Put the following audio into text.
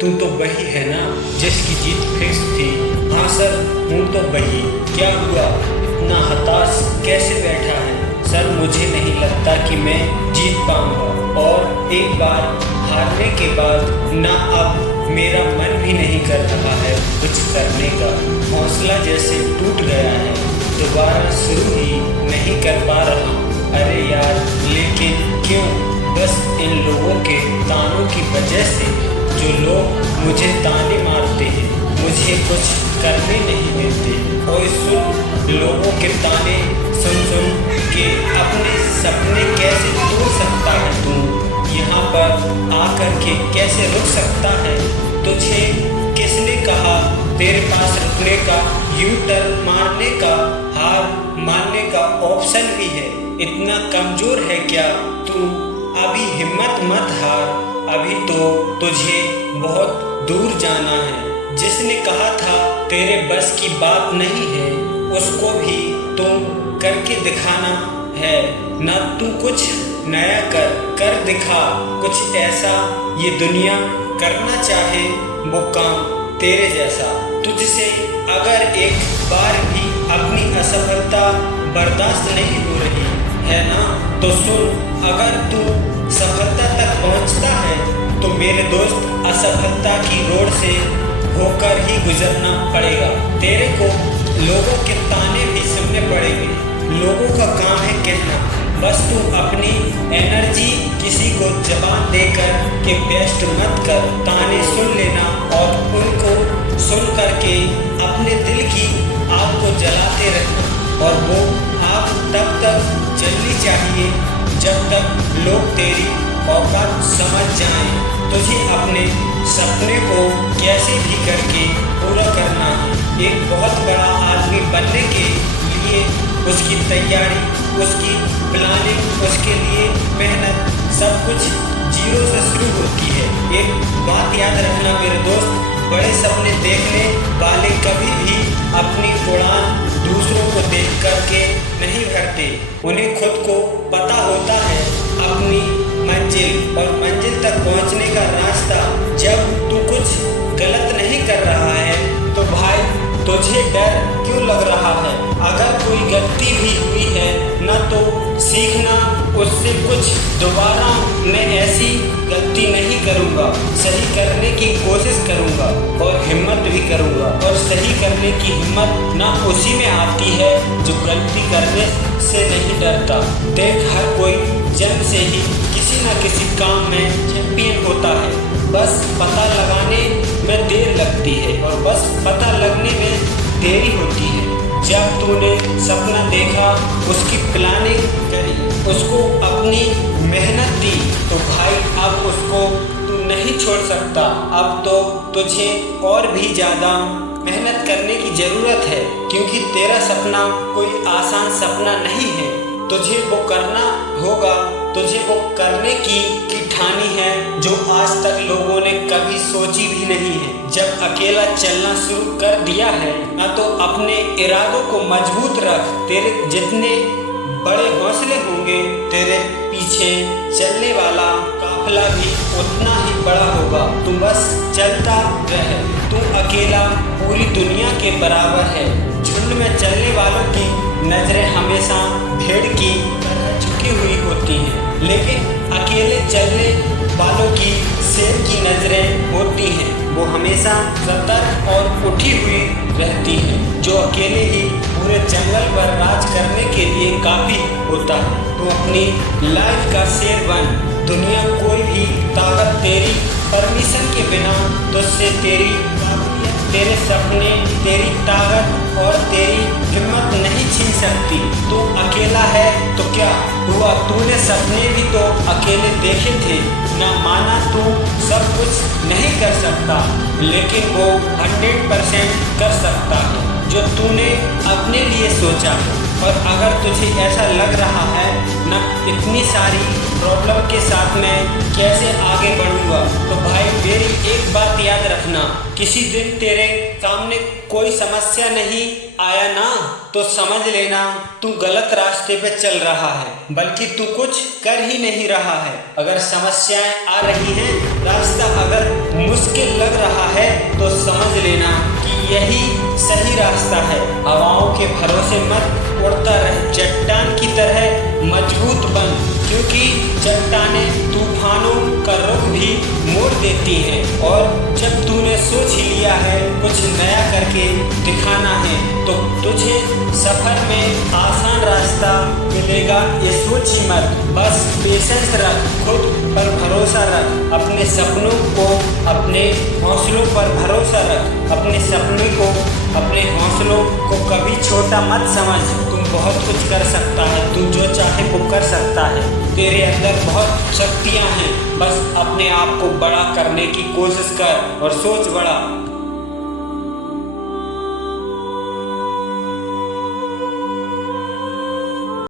तू तो वही है ना जिसकी जीत फिक्स थी। हाँ सर, हूँ तो वही। क्या हुआ, इतना हताश कैसे बैठा है? सर मुझे नहीं लगता कि मैं जीत पाऊंगा, और एक बार हारने के बाद ना अब मेरा मन भी नहीं कर रहा है कुछ करने का। हौसला जैसे टूट गया है, दोबारा शुरू ही नहीं कर पा रहा हूँ। अरे यार, लेकिन क्यों? बस इन लोगों के तानों की वजह से। जो लोग मुझे ताने मारते हैं, मुझे कुछ करने नहीं देते। और सुन, लोगों के ताने सुन सुन के अपने सपने कैसे तोड़ सकता है तू? यहाँ पर आकर के कैसे रुक सकता है? तुझे किसने कहा तेरे पास रुकने का, यू टर्न मारने का, हार मानने का ऑप्शन भी है? इतना कमजोर है क्या तू? अभी हिम्मत मत हार, अभी तो तुझे बहुत दूर जाना है। जिसने कहा था तेरे बस की बात नहीं है, उसको भी तुम करके दिखाना है ना। तू कुछ नया कर दिखा, कुछ ऐसा ये दुनिया करना चाहे वो काम तेरे जैसा। तुझसे अगर एक बार भी अपनी असफलता बर्दाश्त नहीं हो रही है ना, तो सुन, अगर तू सफलता तक पहुंचता है तो मेरे दोस्त असफलता की रोड से होकर ही गुजरना पड़ेगा। तेरे को लोगों के ताने भी सुनने पड़ेंगे। लोगों का काम है कहना, बस तू अपनी एनर्जी किसी को जबान देकर के वेस्ट मत कर। ताने सुन लेना और उनको सुन करके अपने दिल की आग को जलाते रहना। और वो आग तब तक जलनी चाहिए जब तक लोग तेरी औकात समझ जाएं। तुझे अपने सपने को कैसे भी करके पूरा करना है। एक बहुत बड़ा आदमी बनने के लिए उसकी तैयारी, उसकी प्लानिंग, उसके लिए मेहनत, सब कुछ जीरो से शुरू होती है। एक बात याद रखना मेरे दोस्त, बड़े सपने देखने वाले कभी भी अपनी उड़ान दूसरों को देख करके नहीं भरते। उन्हें खुद को पता होता है अपनी मंजिल, और मंजिल तक पहुंचने का रास्ता। जब तू कुछ गलत नहीं कर रहा है तो भाई तुझे डर क्यों लग रहा है? अगर कोई गलती भी हुई है ना, तो सीखना उससे कुछ। दोबारा मैं ऐसी गलती नहीं करूँगा, सही करने की कोशिश करूँगा और हिम्मत भी करूँगा। और सही करने की हिम्मत ना उसी में आती है जो गलती करने से नहीं डरता। देख, हर कोई जन्म से ही किसी न किसी काम में चैंपियन होता है। बस पता लगाने में देर लगती है, और बस पता लगने में देरी होती है। जब तूने सपना देखा, उसकी प्लानिंग करी, उसको अपनी मेहनत दी, तो भाई अब उसको तू नहीं छोड़ सकता। अब तो तुझे और भी ज़्यादा मेहनत करने की ज़रूरत है, क्योंकि तेरा सपना कोई आसान सपना नहीं है। तुझे वो करना होगा, तुझे वो करने की ठानी है जो आज तक लोगों ने कभी सोची भी नहीं है। जब अकेला चलना शुरू कर दिया है ना, तो अपने इरादों को मजबूत रख। तेरे जितने बड़े हौसले होंगे, तेरे पीछे चलने वाला काफिला भी उतना ही बड़ा होगा। तू बस चलता रह। तू अकेला पूरी दुनिया के बराबर है। झुंड में चलने वालों की नजरें हमेशा भेड़ की तरह झुकी हुई होती हैं, लेकिन अकेले चलने वालों की शेर की नजरें होती हैं। वो हमेशा सतर्क और उठी हुई रहती हैं, जो अकेले ही पूरे जंगल पर राज करने के लिए काफी होता है। तो अपनी लाइफ का शेर बन। दुनिया कोई भी ताकत तेरी परमिशन के बिना तुझसे तेरी काबिलियत, तेरे सपने, तेरी ताकत और तेरी हिम्मत नहीं छीन सकती। तू अकेला है तो क्या हुआ? तूने सपने भी तो अकेले देखे थे ना। माना तू सब कुछ नहीं कर सकता, लेकिन वो 100% कर सकता है जो तूने अपने लिए सोचा है। और अगर तुझे ऐसा लग रहा है ना, इतनी सारी प्रॉब्लम के साथ मैं कैसे आगे बढ़ूंगा, तो भाई मेरी एक बात याद रखना, किसी दिन तेरे सामने कोई समस्या नहीं आया ना, तो समझ लेना तू गलत रास्ते पे चल रहा है, बल्कि तू कुछ कर ही नहीं रहा है। अगर समस्याएं आ रही हैं रास्ता अगर मुश्किल लग रहा है तो समझ लेना कि यही सही रास्ता है। हवाओं के भरोसे मत उड़ता रह, चट्टान की तरह मजबूत बन, क्योंकि चट्टानें तूफानों का रुख भी मोड़ देती हैं। और जब तूने सोच ही लिया है कुछ नया करके दिखाना है तो तुझे सफर में आसान रास्ता मिलेगा, ये सोच ही मत। बस पेशेंस रख, खुद पर भरोसा रख, अपने सपनों को, अपने हौसलों पर भरोसा रख, अपने सपने को, अपने हौसलों को कभी छोटा मत समझ। तुम बहुत कुछ कर सकता है, तू जो चाहे वो कर सकता है। तेरे अंदर बहुत शक्तियाँ हैं, बस अपने आप को बड़ा करने की कोशिश कर और सोच बड़ा।